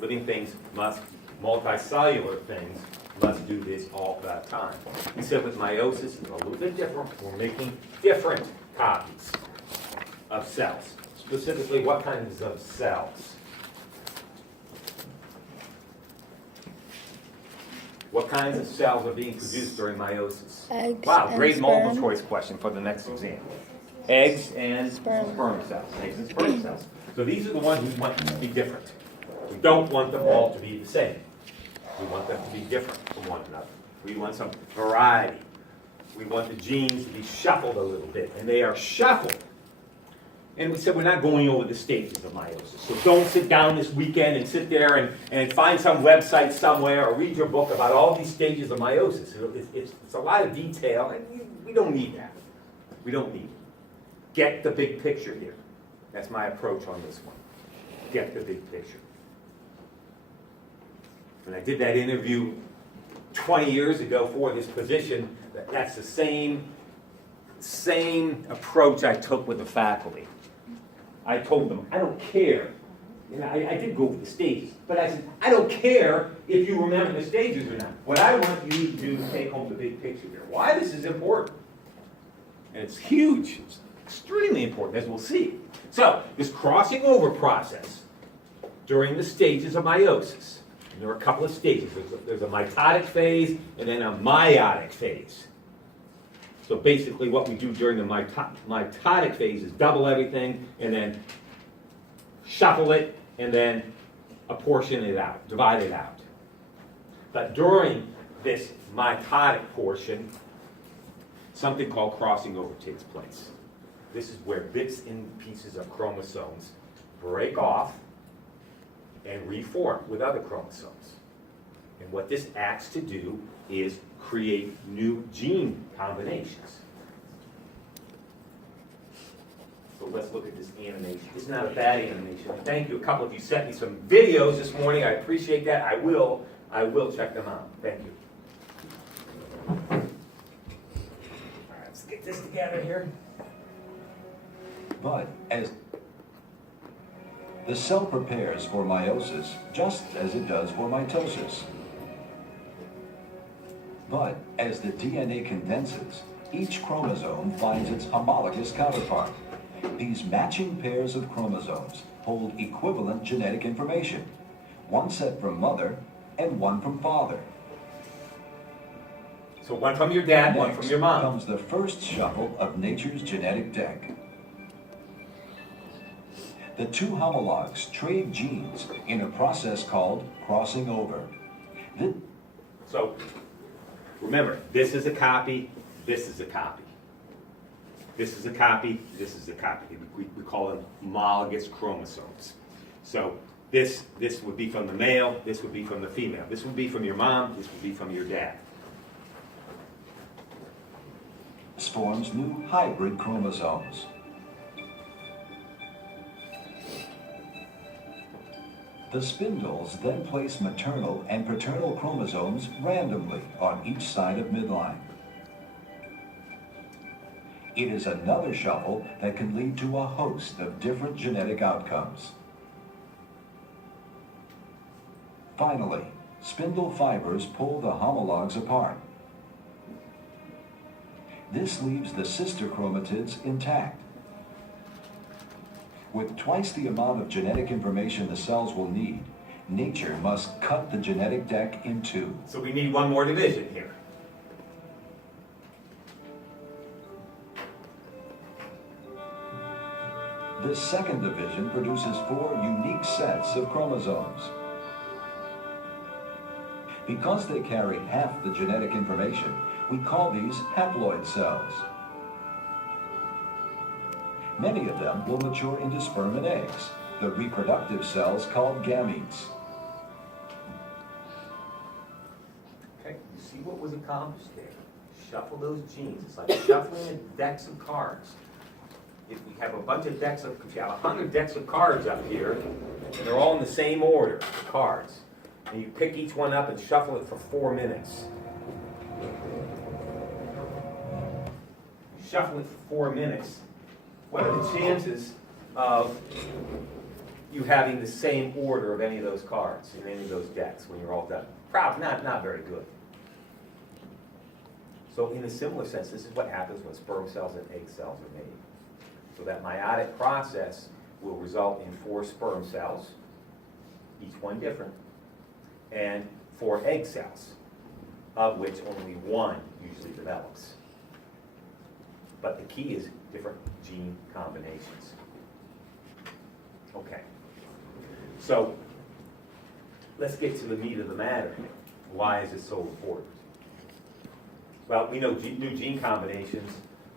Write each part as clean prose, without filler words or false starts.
Living things must, multicellular things must do this all the time. We said with meiosis, it's a little bit different. We're making different copies of cells. Specifically, what kinds of cells? What kinds of cells are being produced during meiosis? Eggs Wow, great and multiple sperm. choice question for the next exam. Eggs and Sperm. cells. Eggs and sperm cells. So these are the ones we want to be different. We don't want them all to be the same. We want them to be different from one another. We want some variety. We want the genes to be shuffled a little bit, and they are shuffled. And we said we're not going over the stages of meiosis. So don't sit down this weekend and sit there and find some website somewhere or read your book about all these stages of meiosis. It's a lot of detail, and we don't need that. We don't need it. Get the big picture here. That's my approach on this one. Get the big picture. When I did that interview 20 years ago for this position, that's the same approach I took with the faculty. I told them, I don't care. You know, I did go over the stages, but I said, I don't care if you remember the stages or not. What I want you to do is take home the big picture here. Why this is important. And it's huge. It's extremely important, as we'll see. So, this crossing over process during the stages of meiosis. And there are a couple of stages. There's a mitotic phase and then a meiotic phase. So basically what we do during the mitotic phase is double everything and then shuffle it and then apportion it out, divide it out. But during this mitotic portion, something called crossing over takes place. This is where bits and pieces of chromosomes break off and reform with other chromosomes. And what this acts to do is create new gene combinations. So let's look at this animation. It's not a bad animation. Thank you. A couple of you sent me some videos this morning. I appreciate that. I will check them out. Thank you. All right, let's get this together here. But as the cell prepares for meiosis just as it does for mitosis. But as the DNA condenses, each chromosome finds its homologous counterpart. These matching pairs of chromosomes hold equivalent genetic information, one set from mother and one from father. So one from your dad, one from your mom. Comes the first shuffle of nature's genetic deck. The two homologs trade genes in a process called crossing over. So remember, this is a copy, this is a copy. This is a copy, this is a copy. We call them homologous chromosomes. So this would be from the male, this would be from the female. This would be from your mom, this would be from your dad. This forms new hybrid chromosomes. The spindles then place maternal and paternal chromosomes randomly on each side of midline. It is another shuffle that can lead to a host of different genetic outcomes. Finally, spindle fibers pull the homologs apart. This leaves the sister chromatids intact. With twice the amount of genetic information the cells will need, nature must cut the genetic deck in two. So we need one more division here. This second division produces 4 unique sets of chromosomes. Because they carry half the genetic information, we call these haploid cells. Many of them will mature into sperm and eggs, the reproductive cells called gametes. Okay, you see what was accomplished there? Shuffle those genes. It's like shuffling decks of cards. If we have a bunch of decks of, if you have 100 decks of cards up here, and they're all in the same order, the cards, and you pick each one up and shuffle it for 4 minutes. You shuffle it for 4 minutes. What are the chances of you having the same order of any of those cards in any of those decks when you're all done. Probably not very good. So in a similar sense, this is what happens when sperm cells and egg cells are made. So that meiotic process will result in 4 sperm cells, each one different, and 4 egg cells, of which only one usually develops. But the key is different gene combinations. Okay. So let's get to the meat of the matter. Why is it so important? Well, we know new gene combinations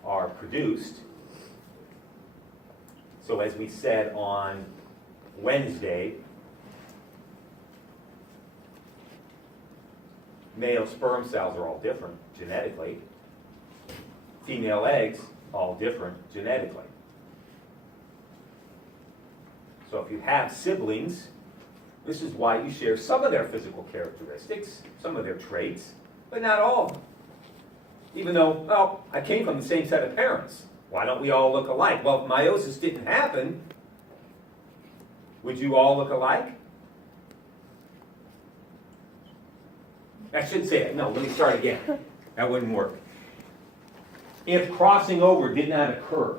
are produced. So as we said on Wednesday, male sperm cells are all different genetically. Female eggs, all different genetically. So if you have siblings, this is why you share some of their physical characteristics, some of their traits, but not all of them. Even though, well, I came from the same set of parents. Why don't we all look alike? Well, if meiosis didn't happen, would you all look alike? I should say it. No, let me start again. That wouldn't work. If crossing over did not occur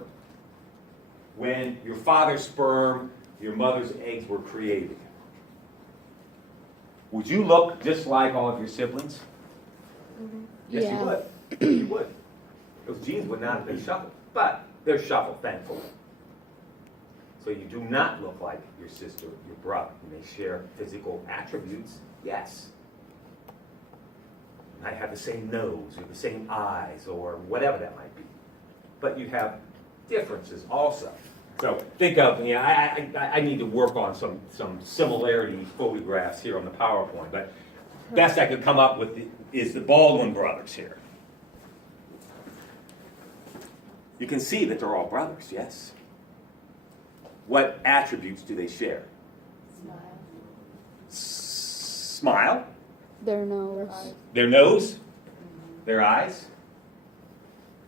when your father's sperm, your mother's eggs were created, would you look just like all of your siblings? Yes, Yeah. you would. You would. Those genes would not have been shuffled, but they're shuffled, thankfully. So you do not look like your sister, your brother. You may share physical attributes, yes. You might have the same nose or the same eyes or whatever that might be. But you have differences also. So think of, I need to work on some similarity photographs here on the PowerPoint, but best I could come up with is the Baldwin brothers here. You can see that they're all brothers, yes. What attributes do they share? Smile. Their nose. Their nose. Their eyes.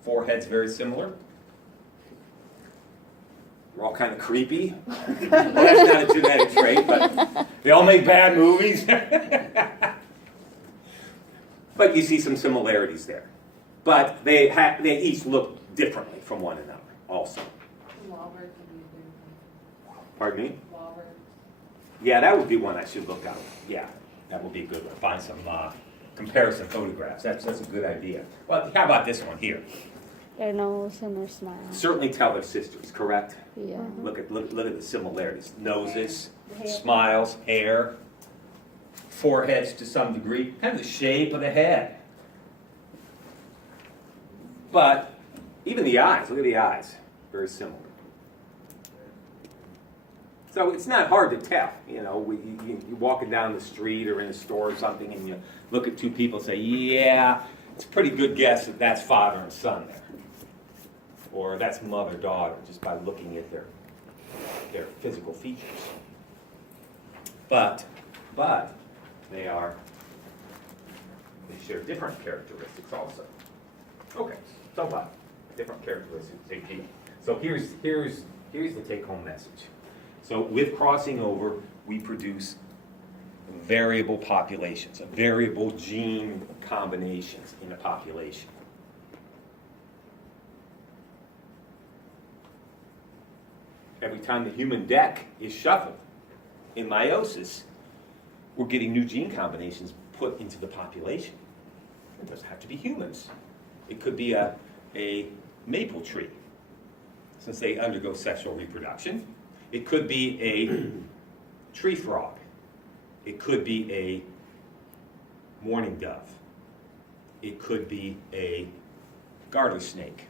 Forehead's very similar. They're all kind of creepy. Well, that's not a genetic trait, but they all make bad movies. But you see some similarities there. But they each look differently from one another also. Pardon me? Yeah, that would be one I should look out. Yeah, that would be a good one. Find some comparison photographs. That's a good idea. Well, how about this one here? Their nose and their smile. Certainly tell they're sisters, correct? Yeah. Look at the similarities. Noses, smiles, hair, foreheads to some degree, kind of the shape of the head. But even the eyes, look at the eyes, very similar. So it's not hard to tell. You know, you're walking down the street or in a store or something, and you look at two people and say, yeah, it's a pretty good guess that that's father and son there. Or that's mother-daughter, just by looking at their physical features. But they share different characteristics also. Okay, so what? Different characteristics, big deal. So here's the take-home message. So with crossing over, we produce variable populations, variable gene combinations in a population. Every time the human deck is shuffled in meiosis, we're getting new gene combinations put into the population. It doesn't have to be humans. It could be a maple tree, since they undergo sexual reproduction. It could be a tree frog. It could be a mourning dove. It could be a garter snake.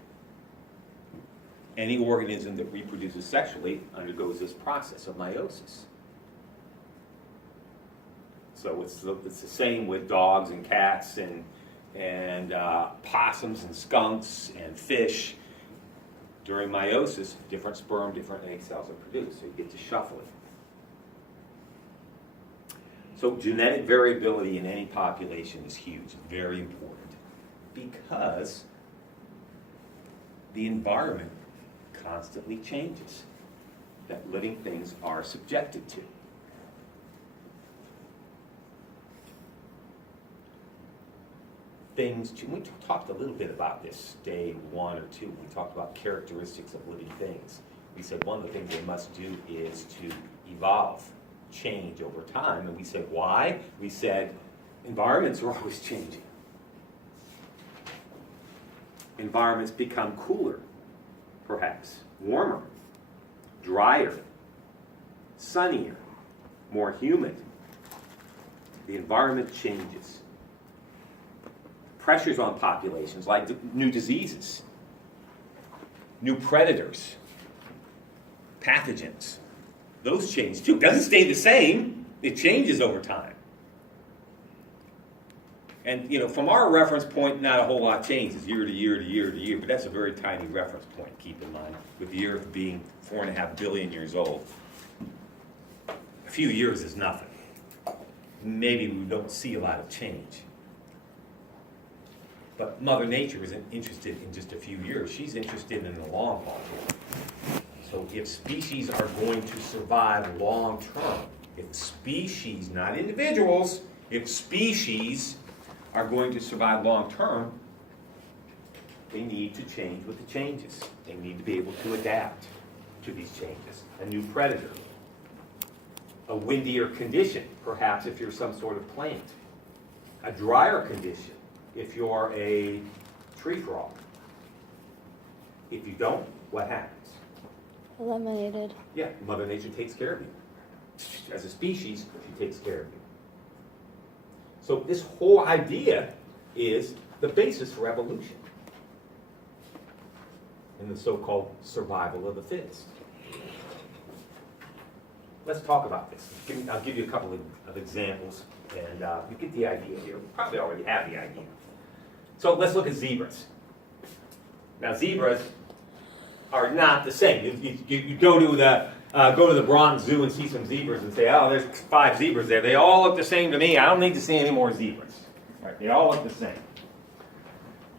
Any organism that reproduces sexually undergoes this process of meiosis. So it's the same with dogs and cats and possums and skunks and fish. During meiosis, different sperm, different egg cells are produced, so you get to shuffling. So genetic variability in any population is huge, very important, because the environment constantly changes. that living things are subjected to. We talked a little bit about this day 1 or 2. We talked about characteristics of living things. We said one of the things they must do is to evolve, change over time. And we said, why? We said, environments are always changing. Environments become cooler, perhaps, warmer, drier, sunnier, more humid. The environment changes. Pressures on populations, like new diseases, new predators, pathogens, those change too. It doesn't stay the same, it changes over time. And from our reference point, not a whole lot changes year to year to year to year, but that's a very tiny reference point, keep in mind, with the Earth being 4.5 billion years old. A few years is nothing. Maybe we don't see a lot of change. But Mother Nature isn't interested in just a few years. She's interested in the long haul here. So if species are going to survive long term, if species, not individuals, if species are going to survive long term, they need to change with the changes. They need to be able to adapt to these changes. A new predator, a windier condition, perhaps if you're some sort of plant, a drier condition if you're a tree frog. If you don't, what happens? Eliminated. Yeah, Mother Nature takes care of you. As a species, she takes care of you. So this whole idea is the basis for evolution in the so-called survival of the fittest. Let's talk about this. I'll give you a couple of examples, and you get the idea here. You probably already have the idea. So let's look at zebras. Now zebras are not the same. You go to the Bronx Zoo and see some zebras and say, oh, there's 5 zebras there. They all look the same to me. I don't need to see any more zebras. Right? They all look the same.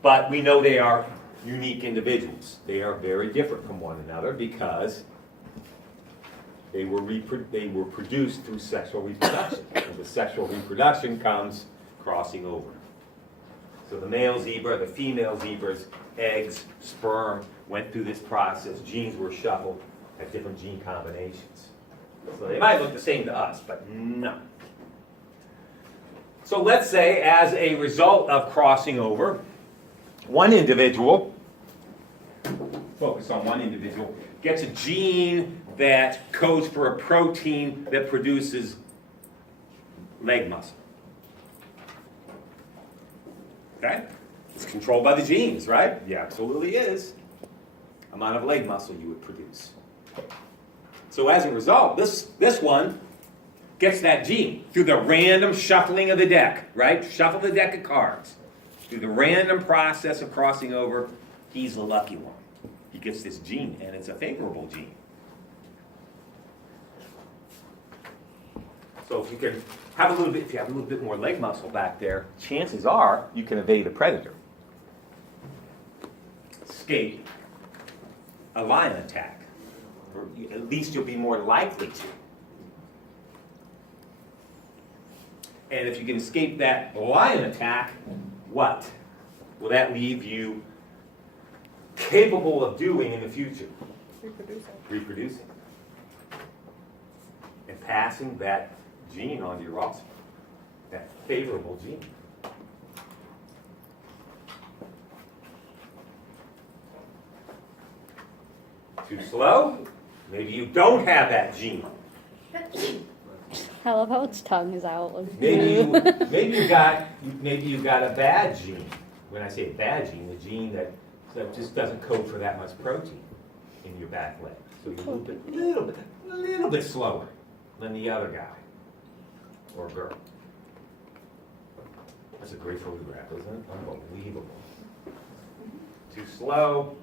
But we know they are unique individuals. They are very different from one another because they were produced through sexual reproduction. And with sexual reproduction comes crossing over. So the male zebra, the female zebra's eggs, sperm, went through this process. Genes were shuffled at different gene combinations. So they might look the same to us, but no. So let's say as a result of crossing over, one individual, focus on one individual, gets a gene that codes for a protein that produces leg muscle. Okay? It's controlled by the genes, right? Yeah, absolutely is. Amount of leg muscle you would produce. So as a result, this one gets that gene through the random shuffling of the deck, right? Shuffle the deck of cards. Through the random process of crossing over, he's the lucky one. He gets this gene, and it's a favorable gene. So if you have a little bit more leg muscle back there, chances are you can evade a predator. Escape a lion attack. Or at least you'll be more likely to. And if you can escape that lion attack, what will that leave you capable of doing in the future? Reproducing. And passing that gene onto your offspring. That favorable gene. Too slow? Maybe you don't have that gene. I love how its tongue is out. Maybe you got a bad gene. When I say a bad gene, a gene that just doesn't code for that much protein in your back leg. So you're a little bit slower than the other guy or girl. That's a great photograph, isn't it? Unbelievable. Too slow.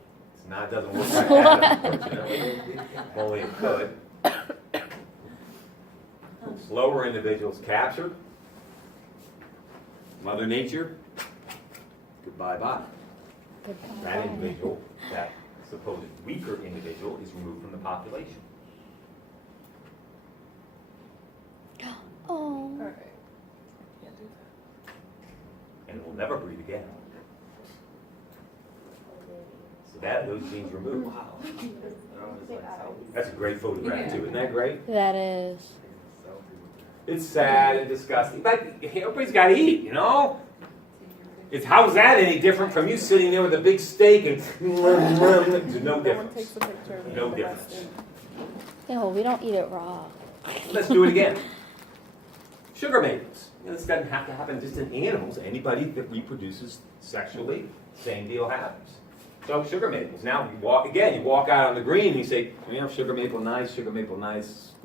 It doesn't work like that, unfortunately. Only it could. Slower individuals captured. Mother Nature, goodbye-bye. That individual, that supposed weaker individual, is removed from the population. never breed again. So those genes removed. Wow. That's a great photograph too, isn't that great? That is. It's sad and disgusting, but everybody's got to eat, you know? How's that any different from you sitting there with a big steak and there's no difference. No difference. No, we don't eat it raw. Let's do it again. Sugar maples. This doesn't have to happen just in animals. Anybody that reproduces sexually, same deal happens. So sugar maples. Now you walk out on the green and you say, sugar maple nice,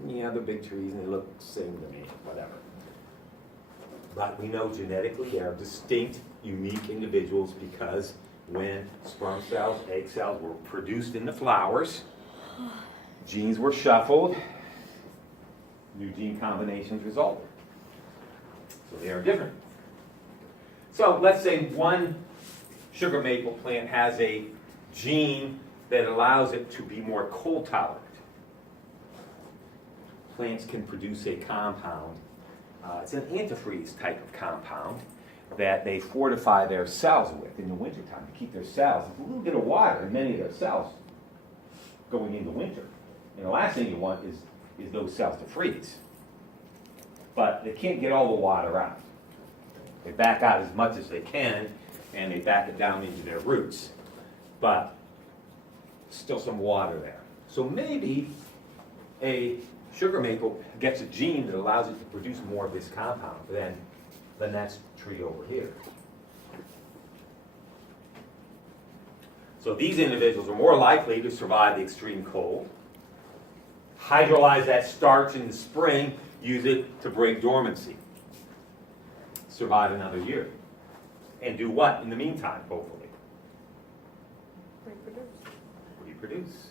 yeah, they're big trees and they look the same to me, whatever. But we know genetically they are distinct, unique individuals because when sperm cells, egg cells were produced in the flowers, genes were shuffled, new gene combinations resulted. So they are different. So let's say one sugar maple plant has a gene that allows it to be more cold tolerant. Plants can produce a compound. It's an antifreeze type of compound that they fortify their cells with in the wintertime to keep their cells. It's a little bit of water in many of their cells going into winter. And the last thing you want is those cells to freeze. But they can't get all the water out. They back out as much as they can, and they back it down into their roots. But still some water there. So maybe a sugar maple gets a gene that allows it to produce more of this compound than that tree over here. So these individuals are more likely to survive the extreme cold, hydrolyze that starch in the spring, use it to break dormancy, survive another year. And do what in the meantime, hopefully? Reproduce.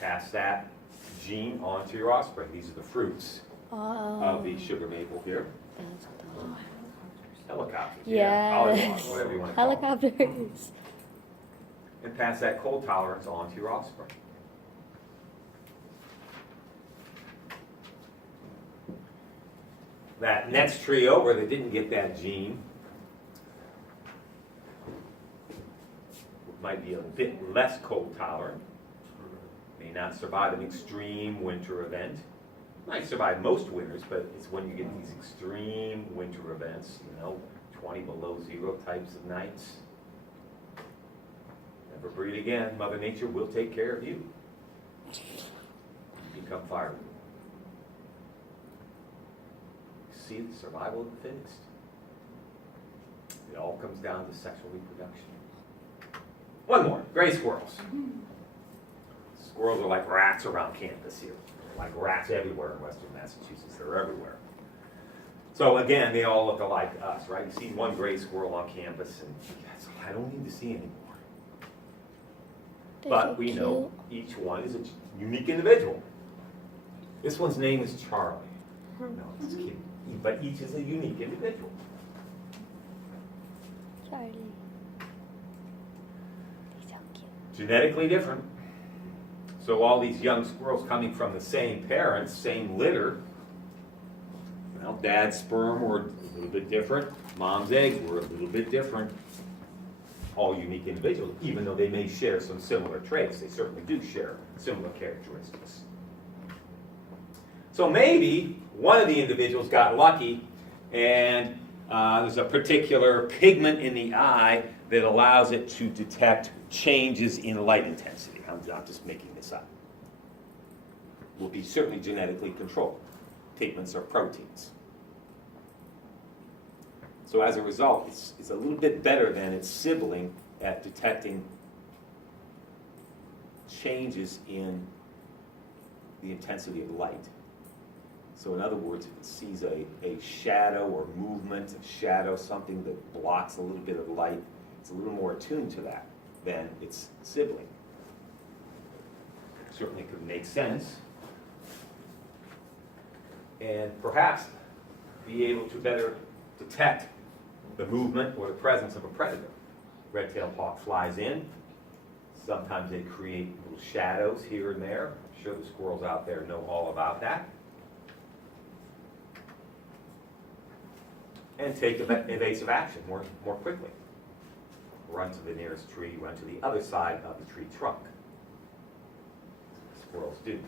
Pass that gene on to your offspring. These are the fruits of the sugar maple here. Helicopters. Yes. Whatever you want to call them. Helicopters. And pass that cold tolerance on to your offspring. That next tree over that didn't get that gene might be a bit less cold tolerant, may not survive an extreme winter event. Might survive most winters, but it's when you get these extreme winter events, 20 below zero types of nights. Never breed again. Mother Nature will take care of you. You become firewood. See the survival of the fittest. It all comes down to sexual reproduction. One more, gray squirrels. Squirrels are like rats around campus here. Like rats everywhere in Western Massachusetts. They're everywhere. So again, they all look alike to us, right? You see one gray squirrel on campus and I don't need to see anymore. But we know each one is a unique individual. This one's name is Charlie. No, it's cute. But each is a unique individual. Charlie. He's so cute. Genetically different. So all these young squirrels coming from the same parents, same litter. Well, dad's sperm were a little bit different. Mom's eggs were a little bit different. All unique individuals, even though they may share some similar traits. They certainly do share similar characteristics. So maybe one of the individuals got lucky and there's a particular pigment in the eye that allows it to detect changes in light intensity. I'm just making this up. Will be certainly genetically controlled. Pigments are proteins. So as a result, it's a little bit better than its sibling at detecting changes in the intensity of light. So in other words, if it sees a shadow or movement of shadow, something that blocks a little bit of light, it's a little more attuned to that than its sibling. Certainly could make sense. And perhaps be able to better detect the movement or the presence of a predator. Red-tailed hawk flies in. Sometimes they create little shadows here and there. I'm sure the squirrels out there know all about that. and take evasive action more quickly. Run to the nearest tree, run to the other side of the tree trunk. Squirrels do.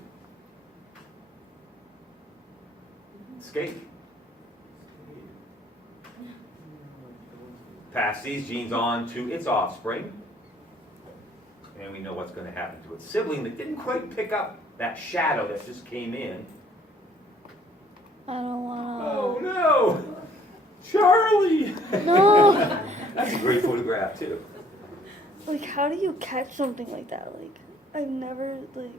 Escape. Pass these genes on to its offspring, and we know what's going to happen to its sibling that didn't quite pick up that shadow that just came in. I don't wanna. Oh no! Charlie! No! That's a great photograph too. Like, how do you catch something like that? Like, I've never, like,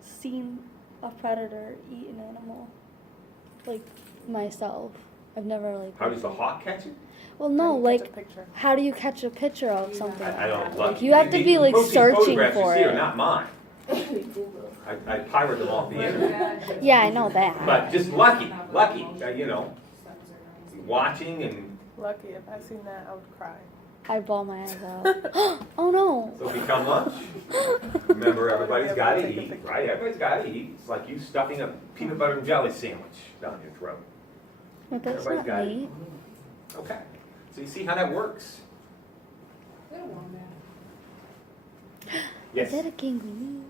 seen a predator eat an animal. Like, myself. I've never, like. How does the hawk catch it? Well, no, How do you catch like, a picture? how do you catch a picture of something? I don't. Like, you have to be, like, most of these searching photographs for you see it. are not mine. I pirate them off the internet. Yeah, I know that. But just lucky, you know, watching and Lucky, if I seen that, I would cry. I'd ball my eyes out. Oh no! so become lunch. Remember, everybody's got to eat, right? Everybody's got to eat. It's like you stuffing a peanut butter and jelly sandwich down your throat. But that's Everybody's not got it. meat. Okay, so you see how that works? Yes. Is that a kangaroo?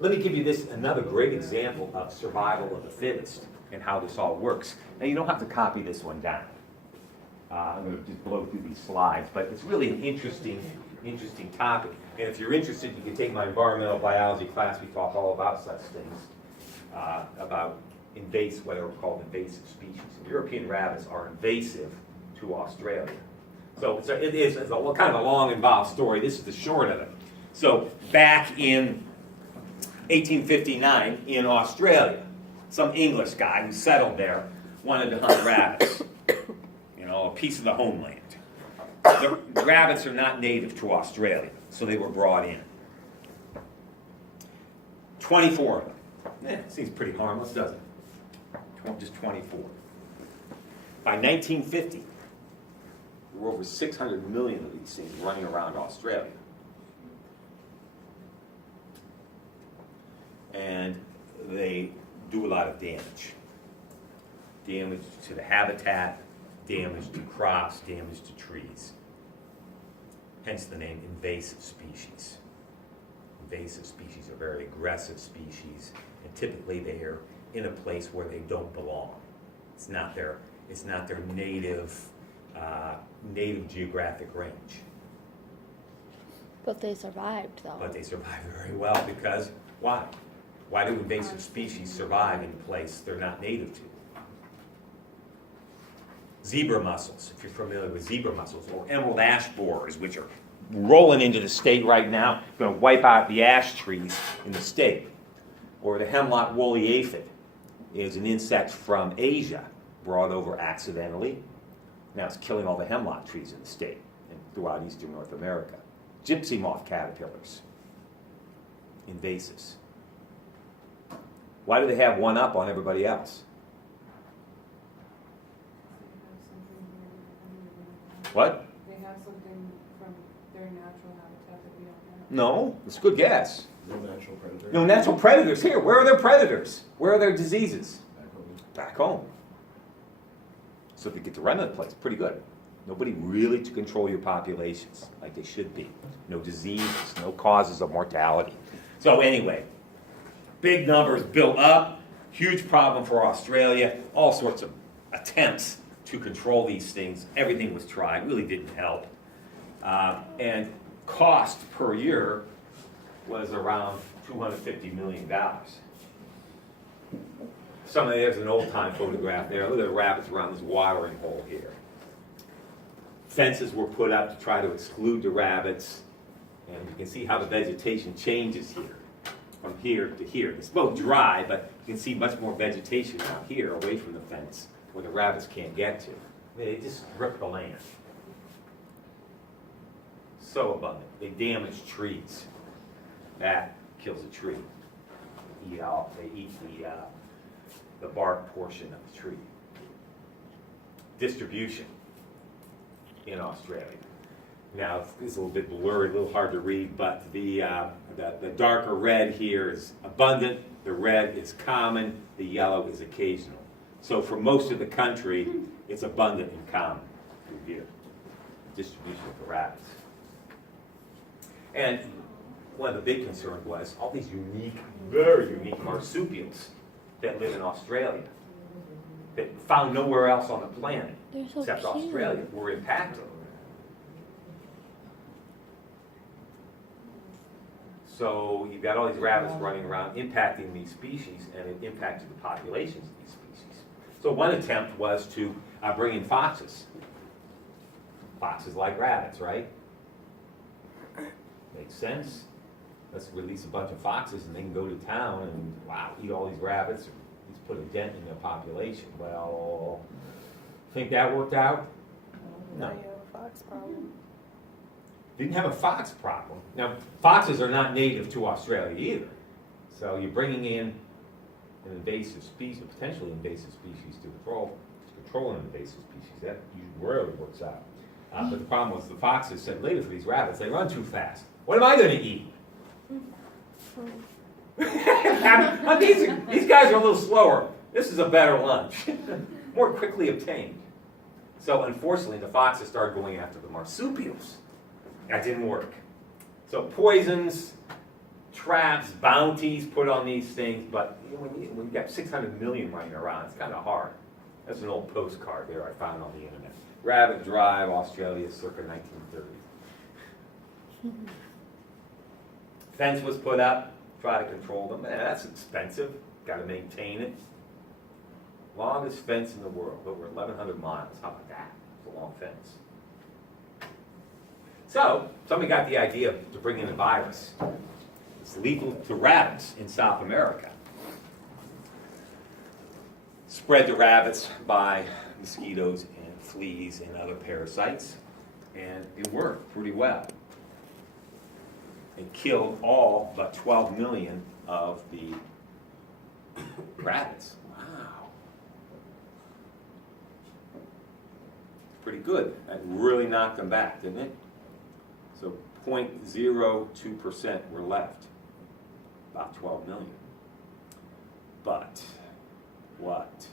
Let me give you another great example of survival of the fittest and how this all works. Now, you don't have to copy this one down. I'm going to just blow through these slides, but it's really an interesting topic. And if you're interested, you can take my environmental biology class. We talk all about such things, about what are called invasive species. European rabbits are invasive to Australia. So it's a kind of a long, involved story. This is the short of it. So back in 1859 in Australia, some English guy who settled there wanted to hunt rabbits, you know, a piece of the homeland. The rabbits are not native to Australia, so they were brought in. 24 of them. Seems pretty harmless, doesn't it? Just 24. By 1950, there were over 600 million of these things running around Australia. And they do a lot of damage. Damage to the habitat, damage to crops, damage to trees. Hence the name invasive species. Invasive species are very aggressive species, and typically they are in a place where they don't belong. It's not their native geographic range. But they survived, though. But they survive very well because why? Why do invasive species survive in a place they're not native to? Zebra mussels, if you're familiar with zebra mussels, or emerald ash borers, which are rolling into the state right now, going to wipe out the ash trees in the state. Or the hemlock woolly aphid is an insect from Asia brought over accidentally. Now it's killing all the hemlock trees in the state and throughout eastern North America. Gypsy moth caterpillars, invasives. Why do they have one up on everybody else? What? They have something from their natural habitat that we don't know. No, it's a good guess. No natural predator. No natural predators here. Where are their predators? Where are their diseases? Back home. So they get to run the place. Pretty good. Nobody really to control your populations like they should be. No diseases, no causes of mortality. So anyway, big numbers built up, huge problem for Australia, all sorts of attempts to control these things. Everything was tried, really didn't help. And cost per year was around $250 million. There's an old-time photograph there. Look at the rabbits around this watering hole here. Fences were put up to try to exclude the rabbits. And you can see how the vegetation changes here, from here to here. It's both dry, but you can see much more vegetation out here away from the fence where the rabbits can't get to. I mean, they just rip the land. So abundant. They damage trees. That kills a tree. They eat the bark portion of the tree. Distribution in Australia. Now, it's a little bit blurry, a little hard to read, but the darker red here is abundant, the red is common, the yellow is occasional. So for most of the country, it's abundant and common through here, distribution of the rabbits. And one of the big concerns was all these unique, very unique marsupials that live in Australia, that found nowhere else on the planet They're so except cute. Australia, were impacted. So you've got all these rabbits running around impacting these species, and it impacted the populations of these species. So one attempt was to bring in foxes. Foxes like rabbits, right? Makes sense. Let's release a bunch of foxes and they can go to town and, wow, eat all these rabbits, let's put a dent in their population. Well, think that worked out? Now No. you have a fox problem. Didn't have a fox problem. Now, foxes are not native to Australia either. So you're bringing in an invasive species, a potentially invasive species to control an invasive species. That rarely works out. But the problem was the foxes said later for these rabbits, they run too fast. What am I going to eat? These guys are a little slower. This is a better lunch. More quickly obtained. So unfortunately, the foxes started going after the marsupials. That didn't work. So poisons, traps, bounties put on these things, but when you've got 600 million running around, it's kind of hard. That's an old postcard there I found on the internet. Rabbit Drive, Australia, circa 1930. Fence was put up, try to control them. Man, that's expensive. Got to maintain it. Longest fence in the world, over 1,100 miles. How about that? It's a long fence. So, somebody got the idea to bring in a virus. It's lethal to rabbits in South America. Spread to rabbits by mosquitoes and fleas and other parasites. And it worked pretty well. It killed all but 12 million of the rabbits. Wow. Pretty good. That really knocked them back, didn't it? So 0.02% were left. About 12 million. But what?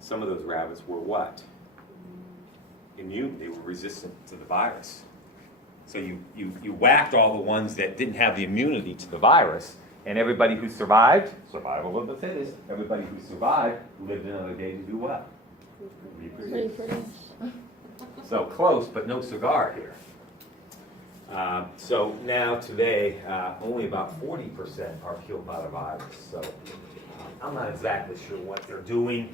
Some of those rabbits were what? Immune. They were resistant to the virus. So you whacked all the ones that didn't have the immunity to the virus, and everybody who survived, survival of the fittest, everybody who survived lived another day to do what? Reproduce. So close, but no cigar here. So now today, only about 40% are killed by the virus. So I'm not exactly sure what they're doing.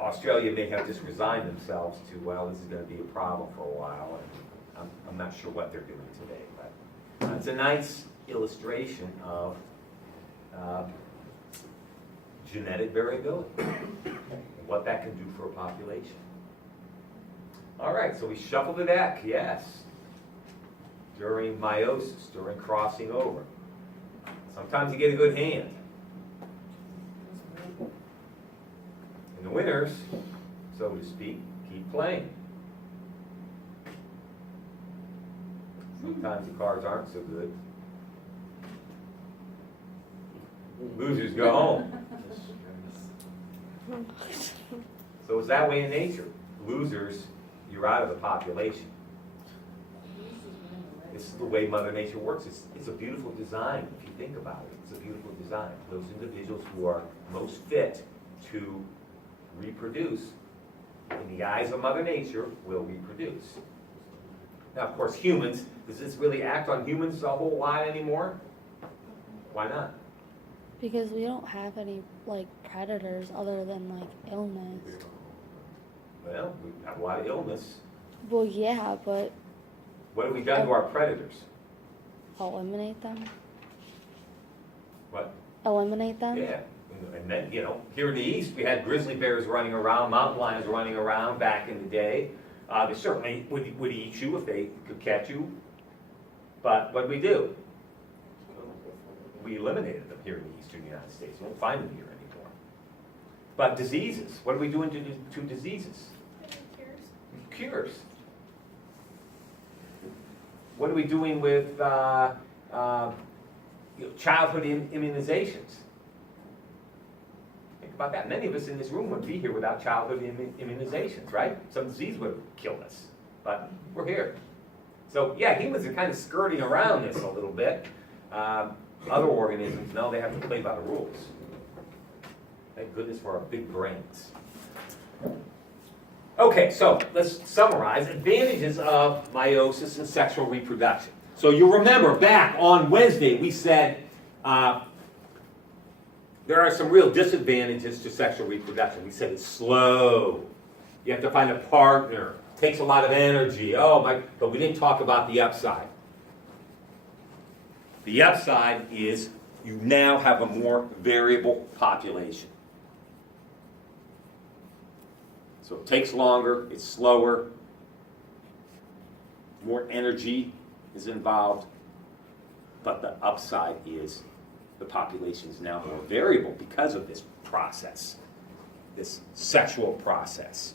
Australia may have just resigned themselves to, well, this is going to be a problem for a while, and I'm not sure what they're doing today. But it's a nice illustration of genetic variability and what that can do for a population. All right, so we shuffled the deck, yes, during meiosis, during crossing over. Sometimes you get a good hand. And the winners, so to speak, keep playing. Sometimes the cards aren't so good. Losers go home. So it's that way in nature. Losers, you're out of the population. This is the way Mother Nature works. It's a beautiful design if you think about it. It's a beautiful design. Those individuals who are most fit to reproduce, in the eyes of Mother Nature, will reproduce. Now, of course, humans, does this really act on humans a whole lot anymore? Why not? Because we don't have any like predators other than like illness. Well, we have a lot of illness. Well, yeah, but What have we done to our predators? eliminate them. What? Eliminate them. Yeah. And then, here in the East, we had grizzly bears running around, mountain lions running around back in the day. They certainly would eat you if they could catch you. But what did we do? We eliminated them here in the Eastern United States. You won't find them here anymore. But diseases, what are we doing to diseases? Cures. What are we doing with, childhood immunizations. Think about that. Many of us in this room would be here without childhood immunizations, right? Some disease would have killed us, but we're here. So yeah, humans are kind of skirting around this a little bit. Other organisms, no, they have to play by the rules. Thank goodness for our big brains. Okay, so let's summarize advantages of meiosis and sexual reproduction. So you remember back on Wednesday we said there are some real disadvantages to sexual reproduction. We said it's slow. You have to find a partner. It takes a lot of energy. But we didn't talk about the upside. The upside is you now have a more variable population. So it takes longer, it's slower, more energy is involved, but the upside is the population is now more variable because of this process, this sexual process.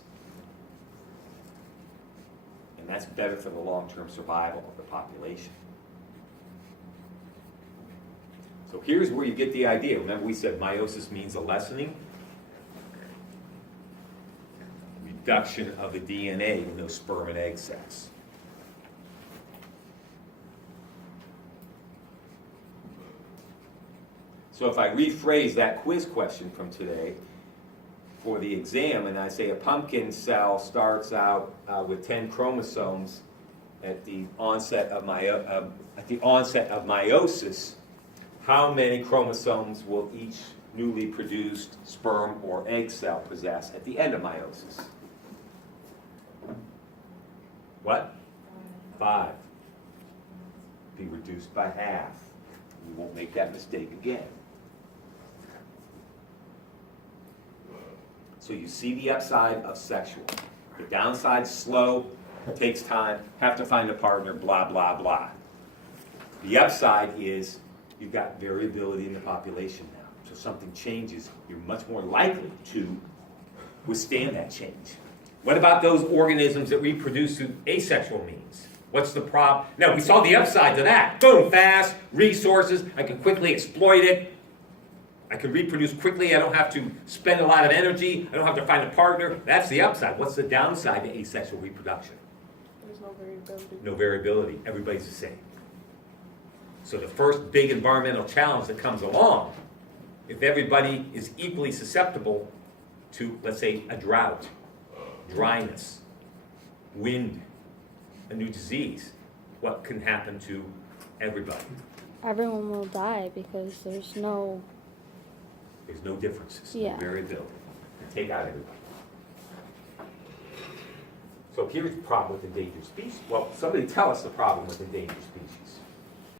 And that's better for the long-term survival of the population. So here's where you get the idea. Remember we said meiosis means a lessening? Reduction of the DNA in those sperm and egg cells. So if I rephrase that quiz question from today for the exam, and I say a pumpkin cell starts out with 10 chromosomes at the onset of meiosis, how many chromosomes will each newly produced sperm or egg cell possess at the end of meiosis? What? 5. Be reduced by half. You won't make that mistake again. So you see the upside of sexual. The downside, slow, takes time, have to find a partner, blah, blah, blah. The upside is you've got variability in the population now. So something changes, you're much more likely to withstand that change. What about those organisms that reproduce through asexual means? What's the problem? Now, we saw the upside to that. Boom, fast, resources, I can quickly exploit it. I can reproduce quickly, I don't have to spend a lot of energy, I don't have to find a partner. That's the upside. What's the downside to asexual reproduction? There's no variability. No variability. Everybody's the same. So the first big environmental challenge that comes along, if everybody is equally susceptible to, let's say, a drought, dryness, wind, a new disease, what can happen to everybody? Everyone will die because there's no differences, Yeah. no variability. Take out everybody. So here's the problem with endangered species. Well, somebody tell us the problem with endangered species.